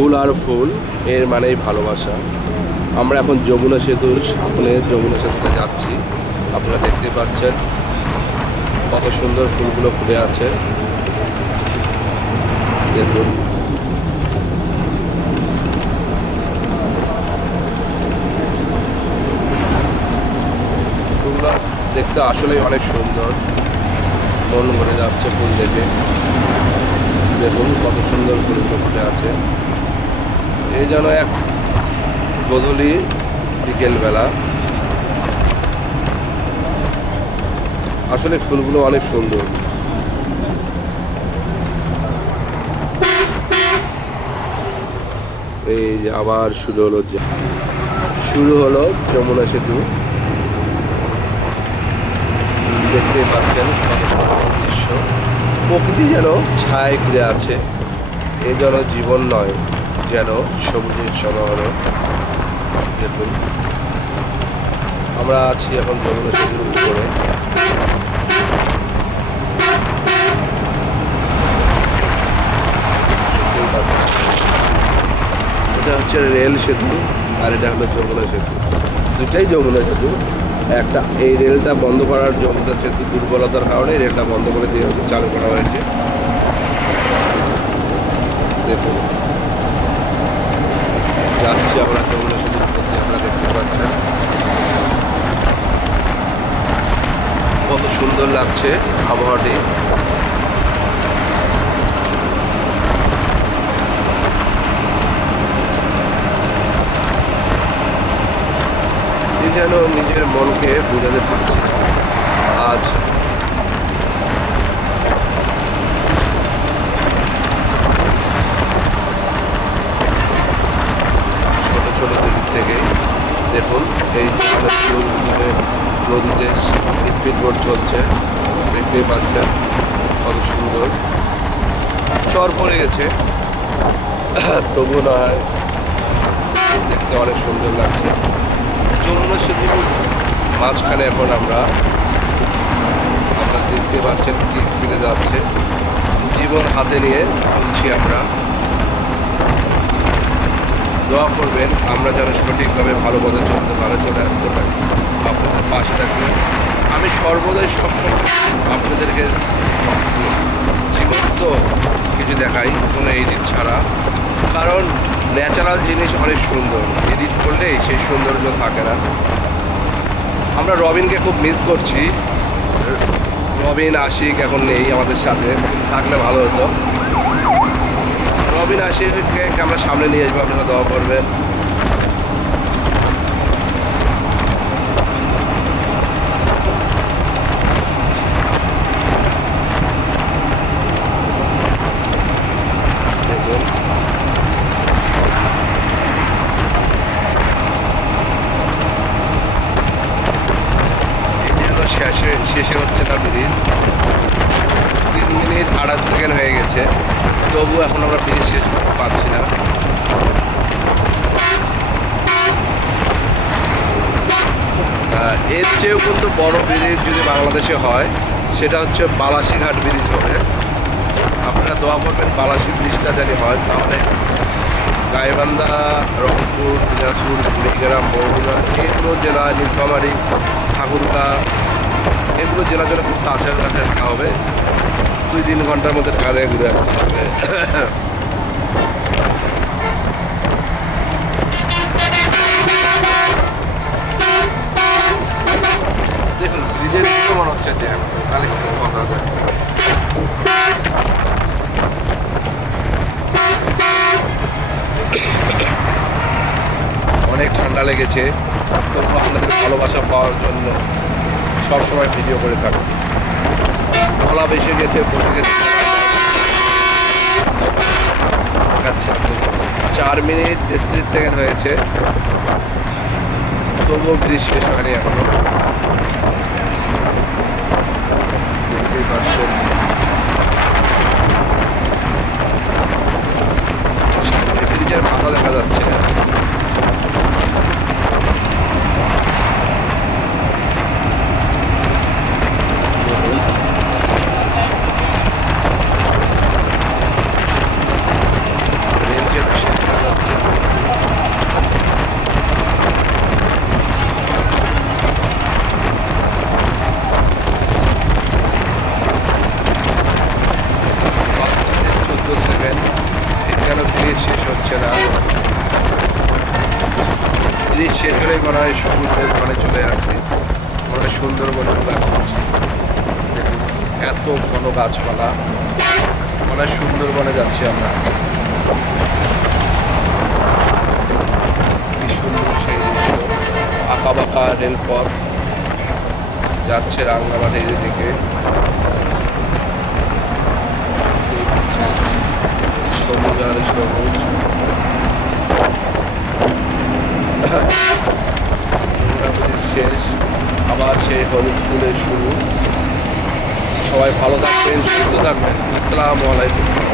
ফুল আর ফুল এর মানেই ভালোবাসা। আমরা এখন যমুনা সেতুর সামনে যমুনা সেতুতে যাচ্ছি। আপনারা দেখতে পাচ্ছেন কত সুন্দর ফুলগুলো ফুটে আছে। দেখুন ফুলগুলো দেখতে আসলেই অনেক সুন্দর, মন ভরে যাচ্ছে ফুল দেখে। দেখুন কত সুন্দর ফুলগুলো ফুটে আছে। এই যেন এক গধূলি বিকেলবেলা। আসলে ফুলগুলো অনেক সুন্দর। এই যে আবার শুরু হলো যমুনা সেতু। দেখতে পাচ্ছেন কত সুন্দর দৃশ্য। প্রকৃতি যেন ছায় ঘিরে আছে। এ যেন জীবন নয়, যেন সবুজের সমারোহ। দেখুন আমরা আছি এখন যমুনা সেতুর উপরে। এটা হচ্ছে রেল সেতু আর এটা হলো যমুনা সেতু। দুটাই যমুনা সেতু। একটা এই রেলটা বন্ধ করার যমুনা সেতু দুর্বলতার কারণে রেলটা বন্ধ করে দিয়ে চালু করা হয়েছে। দেখুন যাচ্ছি আমরা যমুনা সেতুর প্রতি। আমরা দেখতে পাচ্ছেন কত সুন্দর লাগছে আবহাওয়াটি। যেন নিজের মনকে বোঝাতে পারছি আজ। ছোট ছোট দিক থেকে দেখুন এই নদীতে স্পিড বোট চলছে, দেখতেই পাচ্ছেন কত সুন্দর। চর পড়ে গেছে তবু না হয় দেখতে অনেক সুন্দর লাগছে। যমুনা সেতুর মাঝখানে এখন আপনারা দেখতে পাচ্ছেন কি ফিরে যাচ্ছে। জীবন হাতে নিয়ে চলছি আমরা। দোয়া করবেন আমরা যেন সঠিকভাবে ভালো পথে চলতে চলে আসতে পারি। আপনাদের পাশে থাকবেন। আমি সর্বদাই সবসময় আপনাদেরকে জীবন্ত কিছু দেখাই, কোনো এডিট ছাড়া। কারণ ন্যাচারাল জিনিস অনেক সুন্দর, এডিট করলেই সেই সৌন্দর্য থাকে না। আমরা রবিনকে খুব মিস করছি। রবিন আশিক এখন নেই আমাদের সাথে, থাকলে ভালো হতো। রবিন আশিককে আমরা সামনে নিয়ে আসবো, আপনারা দোয়া করবেন। দেখুন শেষে হচ্ছে তার ব্রিজ। 3 মিনিট 28 সেকেন্ড হয়ে গেছে, তবু এখন আমরা ব্রিজ শেষ করতে পারছি না। এর চেয়েও কিন্তু বড় ব্রিজ যদি বাংলাদেশে হয় সেটা হচ্ছে বালাসীঘাট ব্রিজ হবে। আপনারা দোয়া করবেন বালাসী ব্রিজটা জানি হয়, তাহলে গাইবান্ধা, রংপুর, দিনাজপুর, কুড়িগ্রাম, বগুড়া এগুলো জেলা, নীলফামারী, ঠাকুরগাঁ এগুলো জেলার জন্য খুব কাছে কাছে রাখা হবে। 2-3 ঘন্টার মধ্যে ঢাকা থেকে ঘুরে আসতে হবে। দেখুন ব্রিজের দিকে মনে হচ্ছে জ্যাম, তাহলে কি কথা যায়। অনেক ঠান্ডা লেগেছে, তবু আপনাদের ভালোবাসা পাওয়ার জন্য সবসময় ভিডিও করে থাকি। গলা বেসে গেছে, বসে গেছে। 4 মিনিট 33 সেকেন্ড হয়েছে, তবুও ব্রিজ শেষ হয়নি এখনো। দেখতেই পাচ্ছেন ব্রিজের মাথা দেখা যাচ্ছে না। রেল যেহেতু শেষ সেজন্যই মনে হয় সমুদ্রের ওখানে চলে আসছি, মনে হয় সুন্দরবনে ঘোরা করছি। এত ঘন গাছপালা, মনে হয় সুন্দরবনে যাচ্ছি আমরা। কি সুন্দর সেই দৃশ্য, আঁকা বাঁকা রেলপথ যাচ্ছে রাঙ্গামাটির দিকে। সবুজ আর সবুজ, ঘোরাঘুরি শেষ, আবার সেই হলুদ ফুলের শুরু। সবাই ভালো থাকবেন, সুস্থ থাকবেন। আসসালামু আলাইকুম।